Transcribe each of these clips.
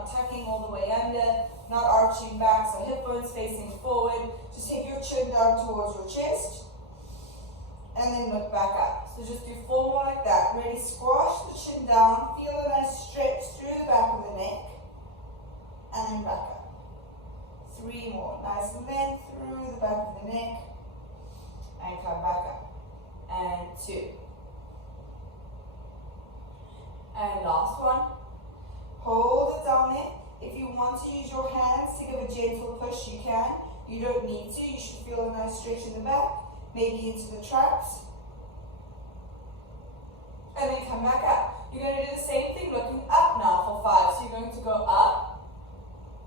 not tucking all the way under, not arching back, so hip bones facing forward. Just take your chin down towards your chest, and then look back up. So just do 4 more like that. Really squash the chin down, feel a nice stretch through the back of the neck, and then back up. 3 more. Nice length through the back of the neck, and come back up. And 2. And last one. Hold it down there. If you want to use your hands to give a gentle push, you can. You don't need to. You should feel a nice stretch in the back, maybe into the traps. And then come back up. You're going to do the same thing looking up now for 5. So you're going to go up,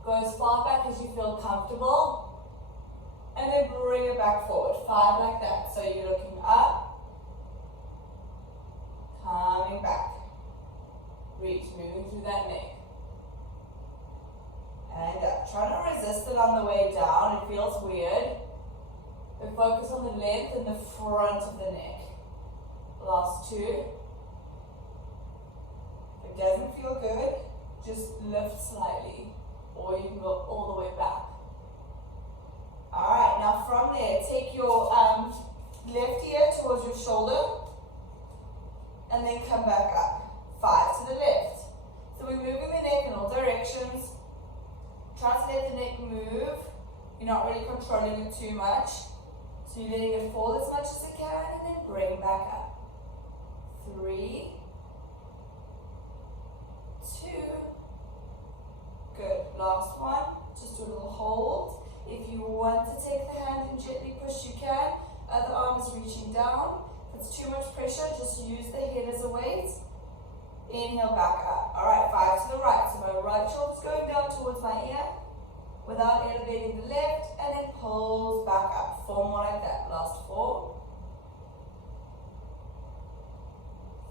go as far back as you feel comfortable, and then bring it back forward. 5 like that. So you're looking up, coming back. Reach, moving through that neck. And up. Try not to resist it on the way down. It feels weird. But focus on the length and the front of the neck. Last 2. If it doesn't feel good, just lift slightly. Or you can go all the way back. Alright, now from there, take your left ear towards your shoulder. And then come back up. 5 to the left. So we're moving the neck in all directions. Try to let the neck move. You're not really controlling it too much. So you're letting it fall as much as it can, and then bring back up. 3, 2, good. Last one, just do a little hold. If you want to take the hand and gently push, you can. Other arm is reaching down. If it's too much pressure, just use the head as a weight. Inhale, back up. Alright, 5 to the right. So my right shoulder's going down towards my ear without elevating the left, and then pulls back up. 4 more like that. Last 4.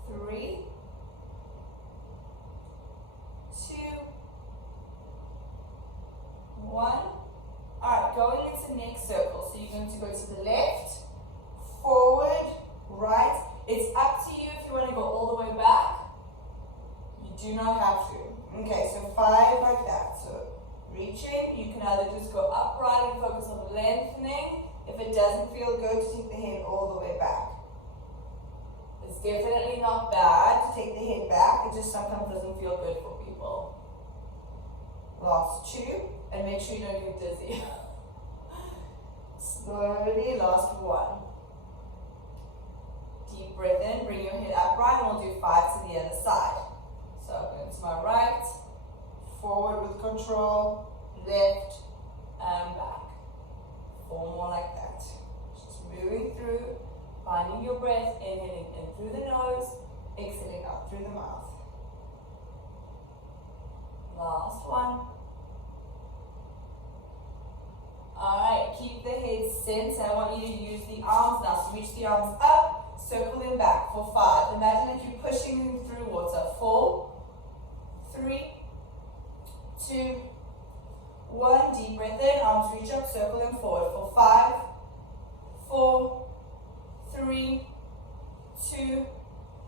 3, 2, 1. Alright, going into next circle. So you're going to go to the left, forward, right. It's up to you if you want to go all the way back. Do not have to. Okay, so 5 like that. So reaching, you can either just go upright and focus on lengthening. If it doesn't feel good, to take the head all the way back. It's definitely not bad to take the head back. It just sometimes doesn't feel good for people. Last 2, and make sure you don't get dizzy. Slowly, last 1. Deep breath in, bring your head upright, and we'll do 5 to the other side. So going to my right, forward with control, left, and back. 4 more like that. Just moving through, finding your breath, inhaling in through the nose, exhaling out through the mouth. Last one. Alright, keep the head center. I want you to use the arms now. So reach the arms up, circle them back for 5. Imagine if you're pushing them through water. 4, 3, 2, 1. Deep breath in, arms reach up, circle them forward for 5, 4, 3, 2,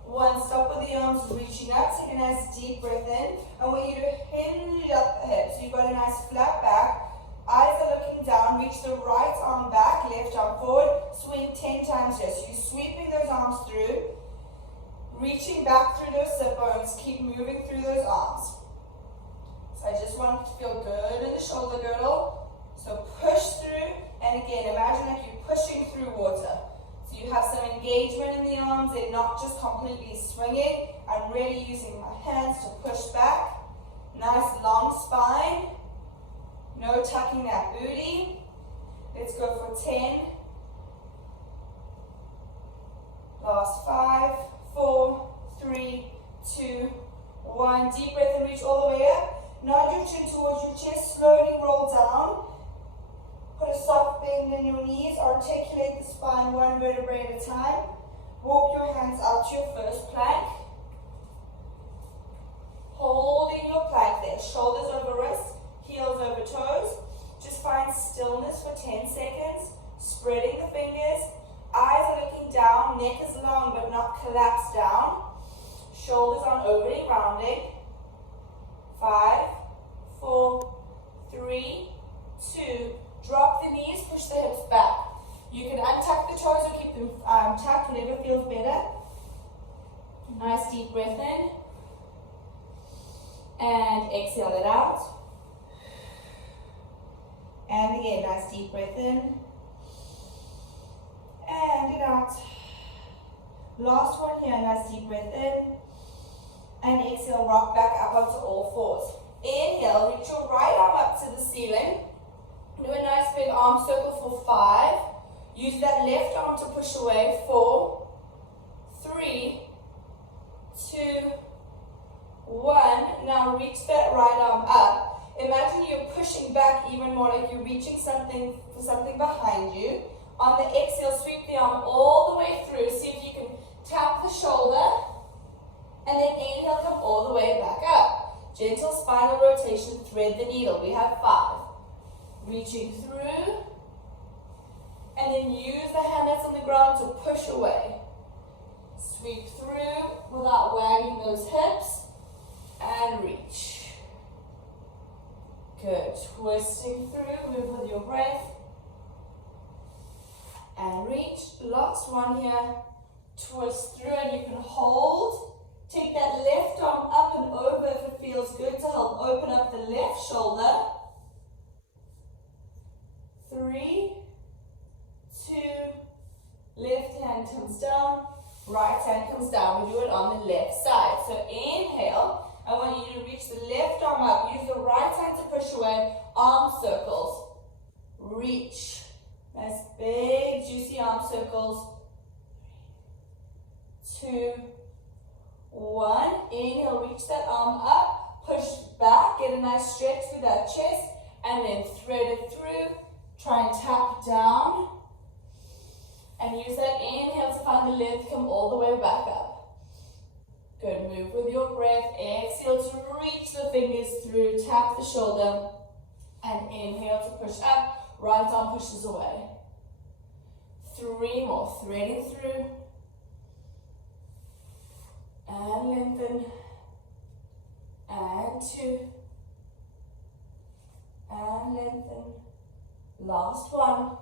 1. Stop with the arms reaching up. Take a nice deep breath in. I want you to hinge up the hips. So you've got a nice flat back. Eyes are looking down. Reach the right arm back, left arm forward. Swing 10 times here. So you're sweeping those arms through. Reaching back through those sit bones, keep moving through those arms. So I just want it to feel good in the shoulder girdle. So push through, and again, imagine like you're pushing through water. So you have some engagement in the arms, they're not just completely swinging. I'm really using my hands to push back. Nice long spine. No tucking that booty. Let's go for 10. Last 5. 4, 3, 2, 1. Deep breath and reach all the way up. Nod your chin towards your chest. Slowly roll down. Put a soft bend in your knees. Articulate the spine 1 vertebrae at a time. Walk your hands out to your first plank. Holding your plank there. Shoulders over wrists, heels over toes. Just find stillness for 10 seconds. Spreading the fingers. Eyes are looking down, neck is long but not collapsed down. Shoulders aren't overly rounded. 5, 4, 3, 2, drop the knees, push the hips back. You can untuck the toes or keep them tucked, whatever feels better. Nice deep breath in. And exhale it out. And again, nice deep breath in. And it out. Last one here, nice deep breath in. And exhale, rock back up onto all fours. Inhale, reach your right arm up to the ceiling. Do a nice big arm circle for 5. Use that left arm to push away. 4, 3, 2, 1. Now reach that right arm up. Imagine you're pushing back even more, like you're reaching for something behind you. On the exhale, sweep the arm all the way through. See if you can tap the shoulder. And then inhale, come all the way back up. Gentle spinal rotation, thread the needle. We have 5. Reaching through. And then use the hand that's on the ground to push away. Sweep through without wagging those hips. And reach. Good. Twisting through, move with your breath. And reach. Last one here. Twist through and you can hold. Take that left arm up and over if it feels good to help open up the left shoulder. 3, 2, left hand comes down, right hand comes down. We do it on the left side. So inhale, I want you to reach the left arm up. Use the right hand to push away, arm circles. Reach. Nice big juicy arm circles. 2, 1. Inhale, reach that arm up, push back, get a nice stretch through that chest, and then thread it through. Try and tap down. And use that inhale to find the length, come all the way back up. Good, move with your breath. Exhale to reach the fingers through, tap the shoulder, and inhale to push up. Right arm pushes away. 3 more, threading through. And lengthen. And 2. And lengthen. Last one.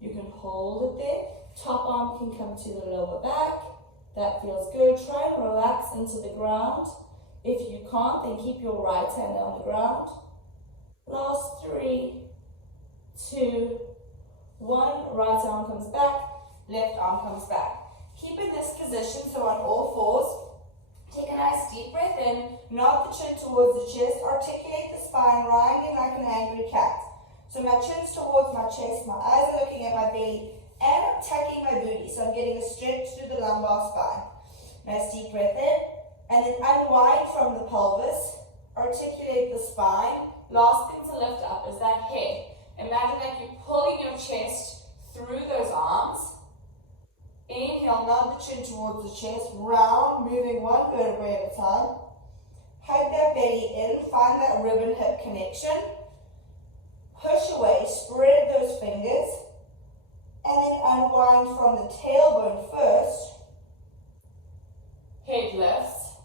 You can hold it there. Top arm can come to the lower back. That feels good. Try and relax into the ground. If you can't, then keep your right hand on the ground. Last 3, 2, 1. Right arm comes back. Left arm comes back. Keep in this position, so on all fours. Take a nice deep breath in. Nod the chin towards the chest. Articulate the spine, rising like an angry cat. So my chin's towards my chest, my eyes are looking at my belly, and I'm tucking my booty. So I'm getting a stretch through the lumbar spine. Nice deep breath in. And then unwind from the pelvis. Articulate the spine. Last thing to lift up is that head. Imagine like you're pulling your chest through those arms. Inhale, nod the chin towards the chest. Round, moving one vertebrae at a time. Hug that belly in. Find that rib and hip connection. Push away, spread those fingers, and then unwind from the tailbone first. Head lifts,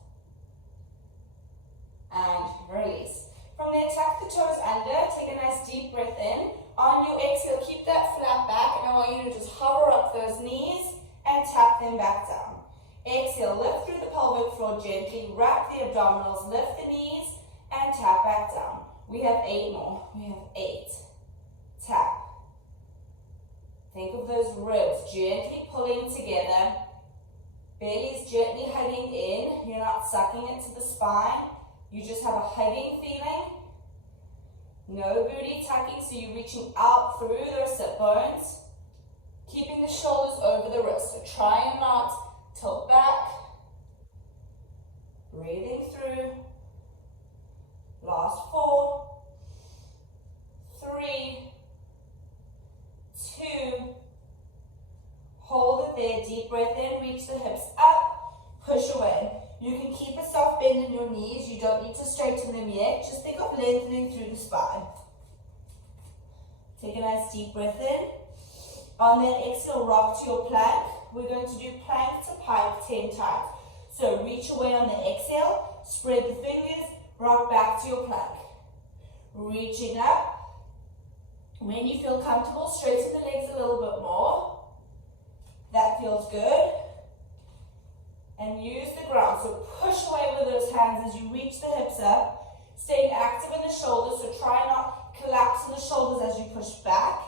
and release. From there, tuck the toes under, take a nice deep breath in. On your exhale, keep that flat back, and I want you to just hover up those knees and tap them back down. Exhale, lift through the pelvic floor gently, wrap the abdominals, lift the knees, and tap back down. We have 8 more. We have 8. Tap. Think of those ribs gently pulling together. Belly's gently hugging in. You're not sucking it to the spine. You just have a hugging feeling. No booty tucking, so you're reaching out through those sit bones. Keeping the shoulders over the wrists. So try and not tilt back. Breathing through. Last 4, 3, 2, hold it there, deep breath in, reach the hips up, push away. You can keep a soft bend in your knees, you don't need to straighten them yet, just think of lengthening through the spine. Take a nice deep breath in. On that exhale, rock to your plank. We're going to do plank to pike 10 times. So reach away on the exhale, spread the fingers, rock back to your plank. Reaching up. When you feel comfortable, straighten the legs a little bit more. That feels good. And use the ground. So push away with those hands as you reach the hips up. Staying active in the shoulders, so try not collapse in the shoulders as you push back.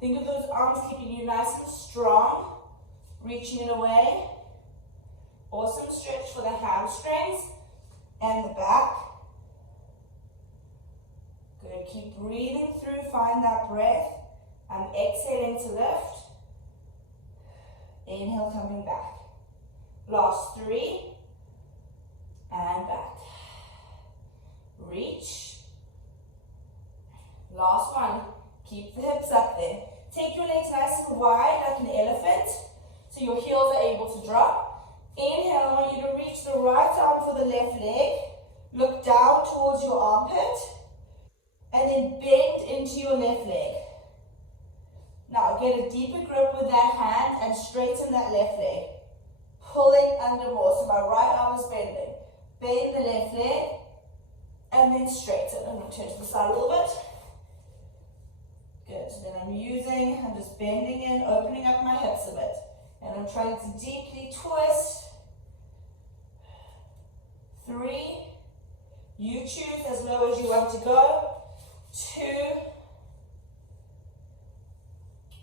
Think of those arms keeping you nice and strong. Reaching it away. Awesome stretch for the hamstrings and the back. Good, keep breathing through, find that breath. I'm exhaling to lift. Inhale, coming back. Last 3. And back. Reach. Last one. Keep the hips up there. Take your legs nice and wide like an elephant, so your heels are able to drop. Inhale, I want you to reach the right arm for the left leg. Look down towards your armpit. And then bend into your left leg. Now get a deeper grip with that hand and straighten that left leg. Pulling under more, so my right arm is bending. Bend the left leg and then straighten. I'm going to turn to the side a little bit. Good, so then I'm just bending in, opening up my hips a bit. And I'm trying to deeply twist. 3. You choose as low as you want to go. 2,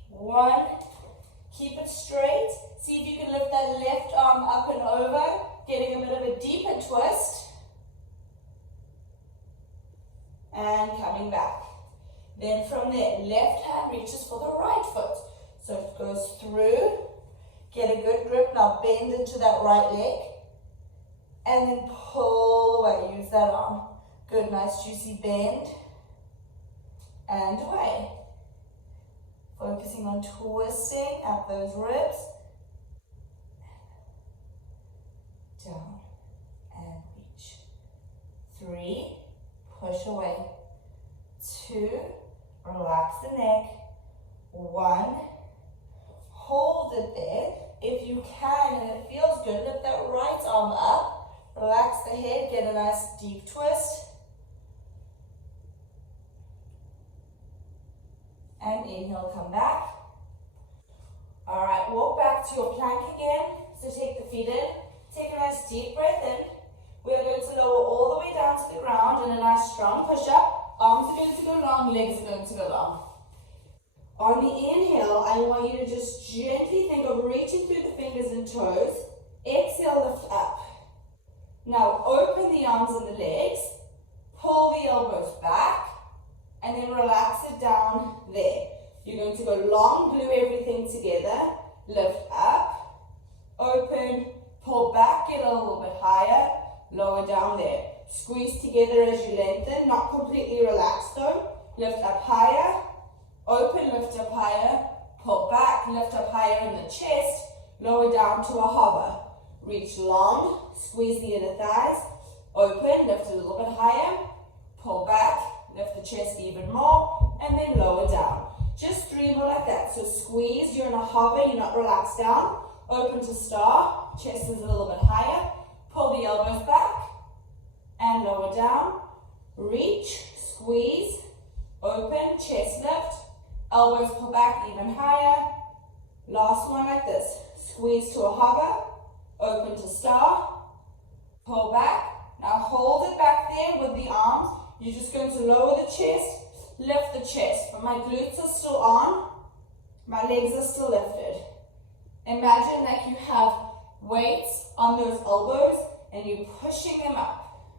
1. Keep it straight. See if you can lift that left arm up and over, getting a bit of a deeper twist. And coming back. Then from there, left hand reaches for the right foot. So it goes through. Get a good grip. Now bend into that right leg. And then pull away. Use that arm. Good, nice juicy bend. And away. Focusing on twisting at those ribs. Down and reach. 3, push away. 2, relax the neck. 1, hold it there. If you can and it feels good, lift that right arm up. Relax the head, get a nice deep twist. And inhale, come back. All right, walk back to your plank again. So take the feet in. Take a nice deep breath in. We are going to lower all the way down to the ground in a nice strong push-up. Arms are going to go long, legs are going to go long. On the inhale, I want you to just gently think of reaching through the fingers and toes. Exhale, lift up. Now open the arms and the legs. Pull the elbows back. And then relax it down there. You're going to go long, glue everything together. Lift up, open, pull back, get a little bit higher, lower down there. Squeeze together as you lengthen, not completely relaxed though. Lift up higher, open, lift up higher, pull back, lift up higher in the chest, lower down to a hover. Reach long, squeeze the inner thighs, open, lift a little bit higher, pull back, lift the chest even more, and then lower down. Just 3 more like that. So squeeze, you're in a hover, you're not relaxed down. Open to star, chest is a little bit higher. Pull the elbows back, and lower down. Reach, squeeze, open, chest lift. Elbows pull back even higher. Last one like this. Squeeze to a hover, open to star, pull back. Now hold it back there with the arms. You're just going to lower the chest, lift the chest, but my glutes are still on, my legs are still lifted. Imagine that you have weights on those elbows and you're pushing them up,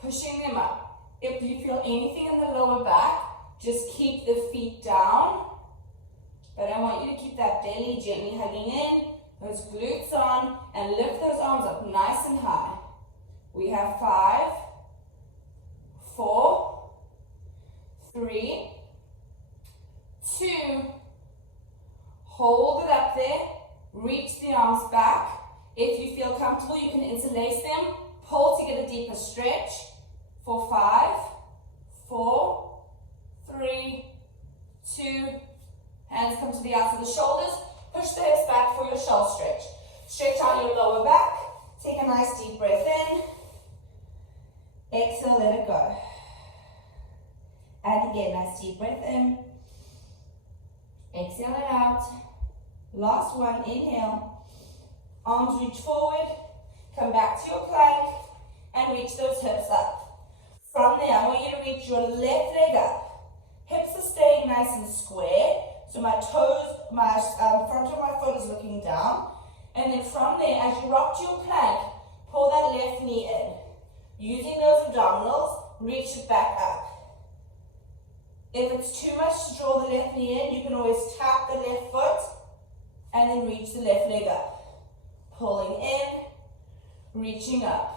pushing them up. If you feel anything in the lower back, just keep the feet down, but I want you to keep that belly gently hugging in, those glutes on, and lift those arms up nice and high. We have 5, 4, 3, 2, hold it up there, reach the arms back. If you feel comfortable, you can interlace them, pull to get a deeper stretch. For 5, 4, 3, 2, hands come to the outs of the shoulders, push the hips back for your shoulder stretch. Stretch out your lower back, take a nice deep breath in, Last one, inhale. Arms reach forward, come back to your plank, and reach those hips up. From there, I want you to reach your left leg up. Hips are staying nice and square, so my toes, my front of my foot is looking down. And then from there, as you rock to your plank, pull that left knee in. Using those abdominals, reach it back up. If it's too much to draw the left knee in, you can always tap the left foot and then reach the left leg up. Pulling in, reaching up.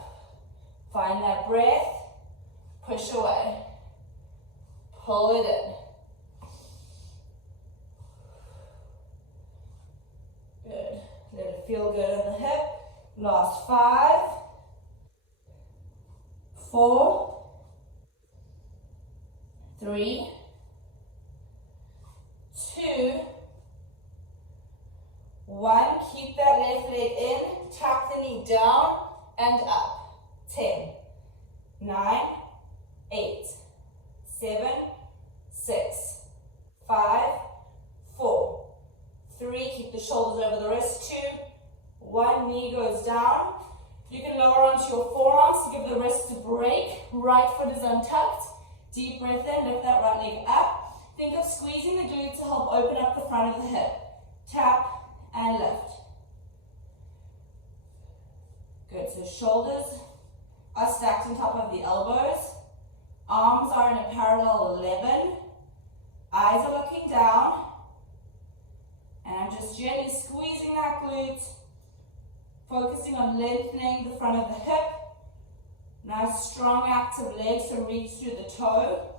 Find that breath, push away. Pull it in. Good. Let it feel good in the hip. Last 5, 4, 3, 2, 1. Keep that left leg in. Tap the knee down and up. 10, 9, 8, 7, 6, 5, 4, 3. Keep the shoulders over the wrist. 2, 1. Knee goes down. You can lower onto your forearms to give the wrist a break. Right foot is untucked. Deep breath in. Lift that right leg up. Think of squeezing the glute to help open up the front of the hip. Tap and lift. Good. So shoulders are stacked on top of the elbows. Arms are in a parallel 11. Eyes are looking down. And I'm just gently squeezing that glute, focusing on lengthening the front of the hip. Nice, strong, active leg, so reach through the toe.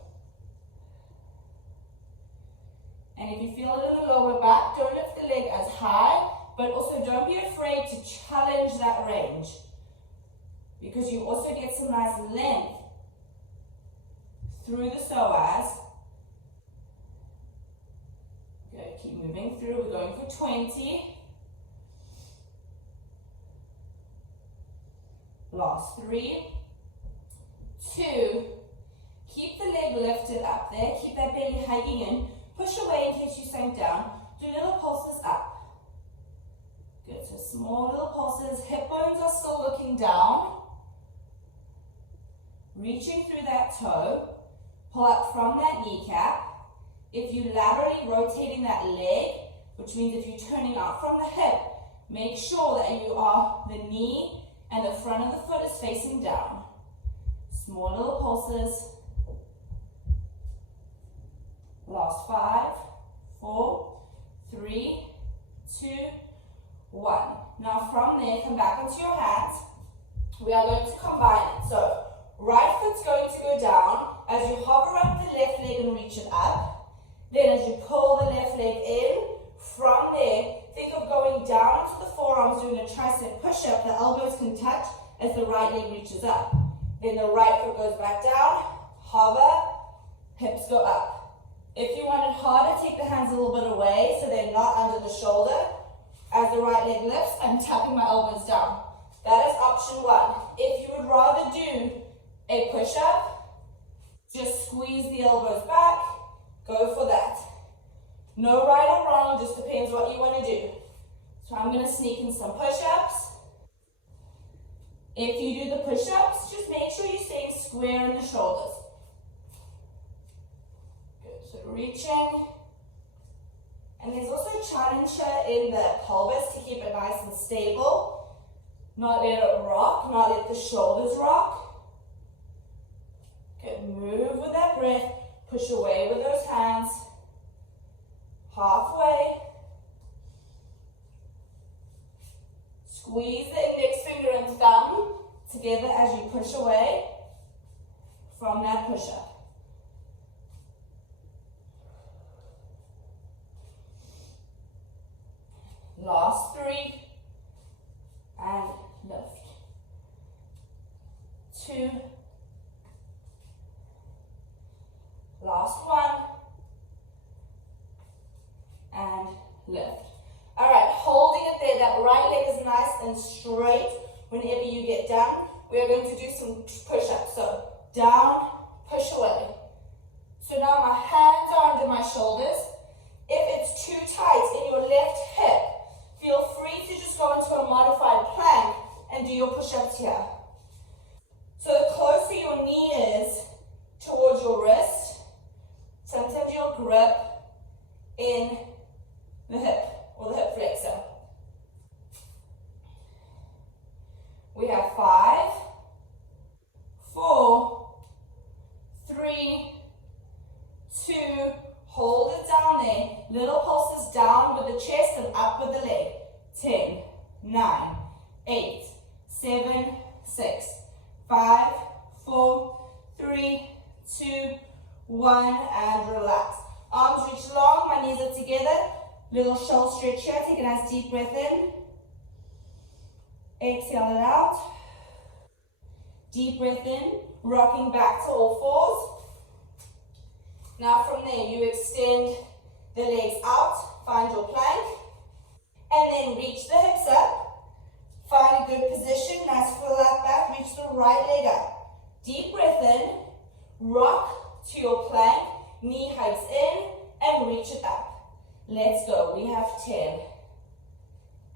And if you feel it in the lower back, don't lift the leg as high, but also don't be afraid to challenge that range, because you also get some nice length through the psoas. Good, keep moving through. We're going for 20. Last 3, 2. Keep the leg lifted up there. Keep that belly hugging in. Push away in case you sink down. Do little pulses up. Good, so small little pulses. Hip bones are still looking down. Reaching through that toe. Pull up from that kneecap. If you're laterally rotating that leg, which means if you're turning out from the hip, make sure that you are, the knee and the front of the foot is facing down. Small little pulses. Last 5, 4, 3, 2, 1. Now from there, come back onto your hands. We are going to combine it. So right foot's going to go down. As you hover up the left leg and reach it up. Then as you pull the left leg in, from there, think of going down onto the forearms, doing a tricep push-up. The elbows can touch as the right leg reaches up. Then the right foot goes back down, hover, hips go up. If you want it harder, take the hands a little bit away so they're not under the shoulder. As the right leg lifts, I'm tapping my elbows down. That is option 1. If you would rather do a push-up, just squeeze the elbows back, go for that. No right or wrong, just depends what you want to do. So I'm going to sneak in some push-ups. If you do the push-ups, just make sure you're staying square in the shoulders. Good, so reaching. And there's also a challenge in the pelvis to keep it nice and stable. Not let it rock, not let the shoulders rock. Good, move with that breath. Push away with those hands. Halfway. Squeeze the index finger and thumb together as you push away from that push-up. Last 3. And lift. 2. Last 1. And lift. Alright, holding it there. That right leg is nice and straight. Whenever you get done, we are going to do some push-ups. So, down, push away. So now my hands are under my shoulders. If it's too tight in your left hip, 9, 8, 7, 6, 5, 4, 3, 2, 1, and relax. Arms reach long, my knees are together. Little shoulder stretch here. Take a nice deep breath in. Exhale it out. Deep breath in, rocking back to all fours. Now from there, you extend the legs out, find your plank, and then reach the hips up. Find a good position, nice flat back, reach the right leg up. Deep breath in, rock to your plank, knee hugs in, and reach it up. Let's go. We have 10,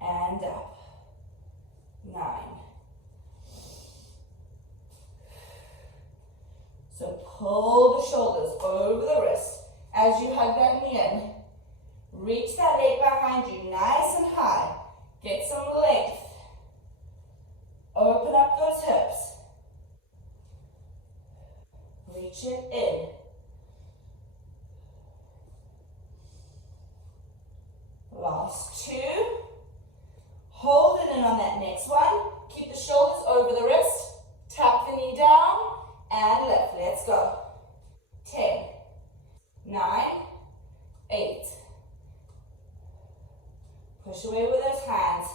and up, 9. So pull the shoulders over the wrist as you hug that knee in. Reach that leg behind you, nice and high. Get some length. Open up those hips. Reach it in. Last 2. Hold it in on that next one. Keep the shoulders over the wrist. Tap the knee down and lift. Let's go. 10, 9, 8. Push away with those hands.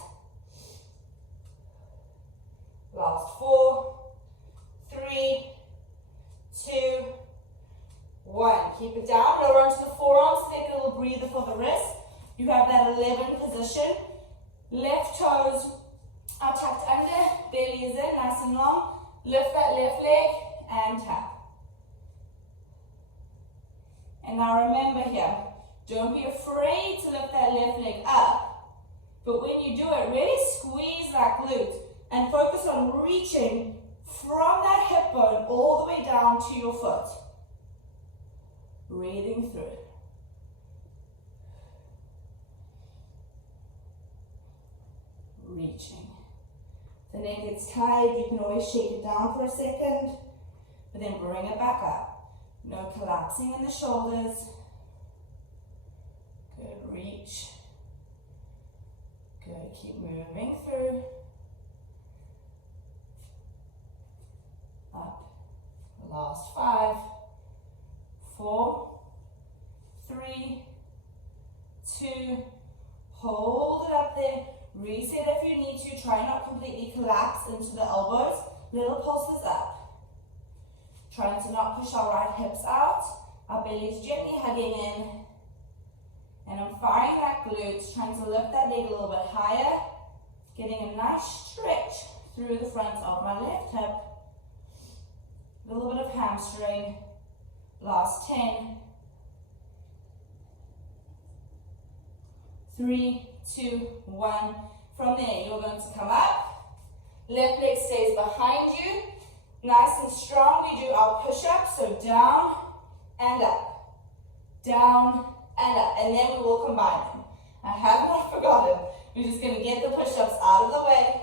Last 4, 3, 2, 1. Keep it down. Lower onto the forearms. Take a little breather for the wrist. You have that 11 position. Left toes are tucked under. Belly is in, nice and long. Lift that left leg and tap. And now remember here, don't be afraid to lift that left leg up. But when you do it, really squeeze that glute and focus on reaching from that hip bone all the way down to your foot. Breathing through. Reaching. The neck gets tired, you can always shake it down for a second, but then bring it back up. No collapsing in the shoulders. Good, reach. Good, keep moving through. Up. Last 5, 4, 3, 2, hold it up there. Reset if you need to. Try not completely collapse into the elbows. Little pulses up. Trying to not push our right hips out. Our belly's gently hugging in. And I'm firing that glutes, trying to lift that leg a little bit higher. Getting a nice stretch through the front of my left hip. A little bit of hamstring. Last 10. 3, 2, 1. From there, you're going to come up. Left leg stays behind you. Nice and strong. We do our push-ups. So down and up. Down and up. And then we will combine them. I have not forgotten. We're just going to get the push-ups out of the way.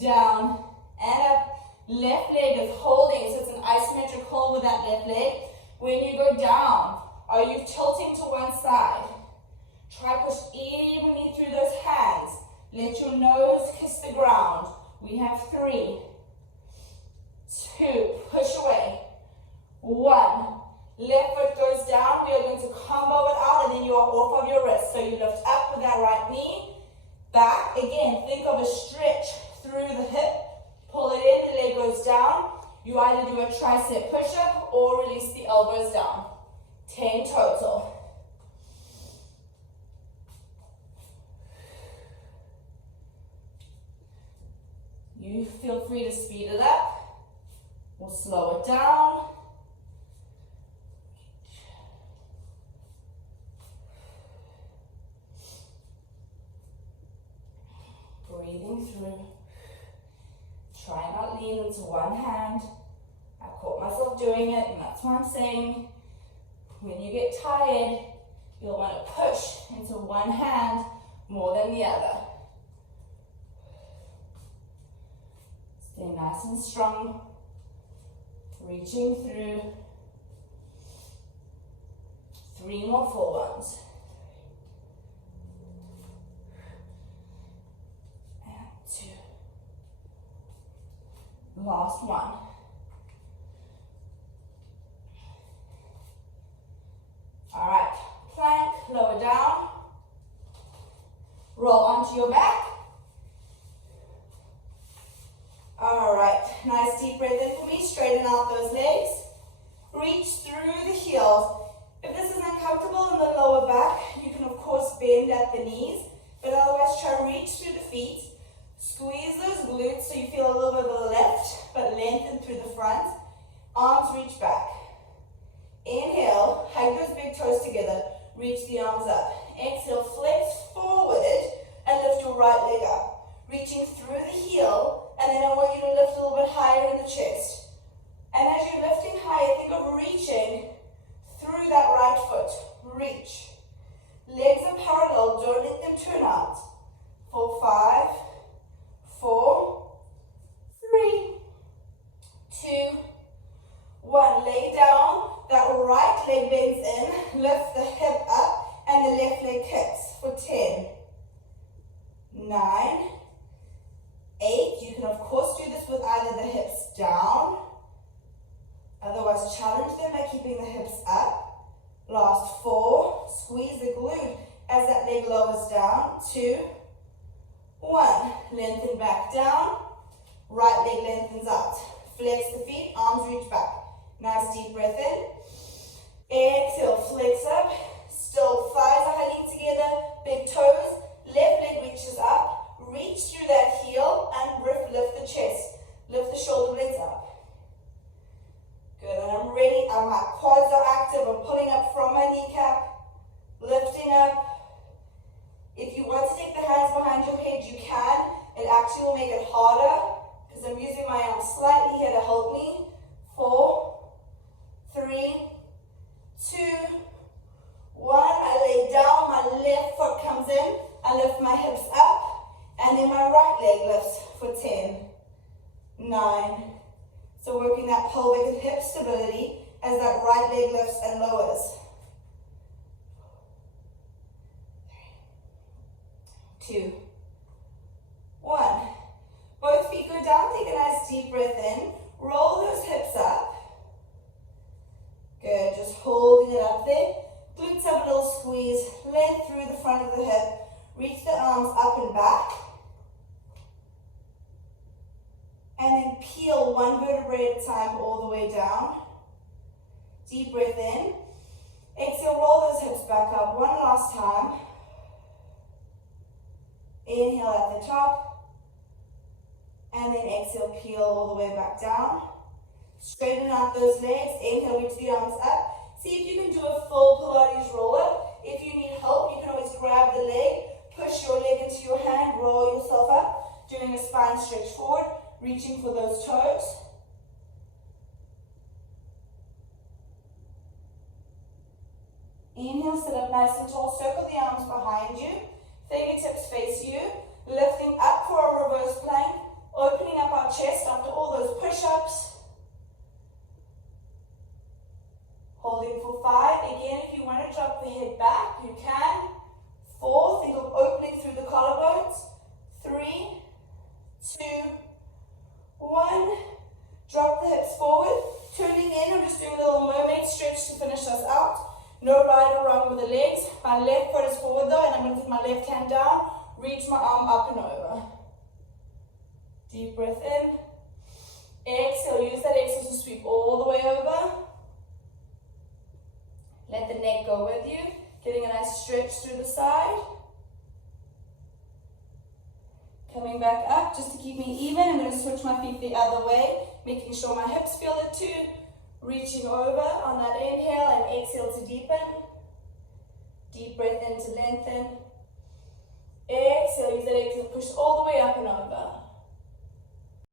Down and up. Left leg is holding. So it's an isometric hold with that left leg. When you go down, are you tilting to one side? Try push evenly through those hands. Let your nose kiss the ground. We have 3, 2, push away. 1, left foot goes down. We are going to combo it out and then you are off of your wrist. So you lift up with that right knee. Back, again, think of a stretch through the hip. Pull it in, the leg goes down. You either do a tricep push-up or release the elbows down. 10 total. You feel free to speed it up or slow it down. Breathing through. Try not lean into one hand. I caught myself doing it, and that's why I'm saying when you get tired, you'll want to push into one hand more than the other. Stay nice and strong. Reaching through. 3 more full ones. Last one. All right, plank, lower down. Roll onto your back. All right, nice deep breath in for me. Straighten out those legs. Reach through the heels. If this is uncomfortable in the lower back, you can of course bend at the knees, but otherwise try to reach through the feet. Squeeze those glutes so you feel a little bit of the left, but lengthen through the front. Arms reach back. Inhale, hug those big toes together. Reach the arms up. Exhale, flex forward and lift your right leg up. Reaching through the heel, and then I want you to lift a little bit higher in the chest. And as you're lifting higher, think of reaching through that right foot. Reach. Legs are parallel, don't let them turn out. For 5, 4, 3, 2, 1. Lay down. That right leg bends in. Lift the hip up and the left leg kicks. For 10, 9, 8. You can of course do this with either the hips down. Otherwise challenge them by keeping the hips up. Last 4. Squeeze the glute as that leg lowers down. 2, 1. Lengthen back down. Right leg lengthens out. Flex the feet, arms reach back. Nice deep breath in. Exhale, flex up. Still thighs are hugging together. Big toes. Left leg reaches up. Reach through that heel and lift the chest. Lift the shoulder blades up. Good, and I'm ready. My quads are active. I'm pulling up from my kneecap. Lifting up. If you want to take the hands behind your head, you can. It actually will make it harder because I'm using my arms slightly here to help me. 4, 3, 2, 1. I lay down, my left foot comes in. I lift my hips up, and then my right leg lifts for 10, 9. So working that pelvic and hip stability as that right leg lifts and lowers. 3, 2, 1. Both feet go down. Take a nice deep breath in. Roll those hips up. Good, just holding it up there. Glutes up a little squeeze. Length through the front of the hip. Reach the arms up and back. And then peel one vertebrae at a time all the way down. Deep breath in. Exhale, roll those hips back up one last time. Inhale at the top. And then exhale, peel all the way back down. Straighten out those legs. Inhale, reach the arms up. See if you can do a full Pilates roll-up. If you need help, you can always grab the leg, push your leg into your hand, roll yourself up, doing a spine stretch forward, reaching for those toes. Inhale, sit up nice and tall. Circle the arms behind you. Fingertips face you. Lifting up for a reverse plank. Opening up our chest after all those push-ups. Holding for 5. Again, if you want to drop the head back, you can. 4. Think of opening through the collarbones. 3, 2, 1. Drop the hips forward. Turning in, I'm just doing a little mermaid stretch to finish us out. No right or wrong with the legs. My left foot is forward though, and I'm going to put my left hand down. Reach my arm up and over. Deep breath in. Exhale, use that exhale to sweep all the way over. Let the neck go with you. Getting a nice stretch through the side. Coming back up just to keep me even. I'm going to switch my feet the other way, making sure my hips feel it too. Reaching over on that inhale and exhale to deepen. Deep breath in to lengthen.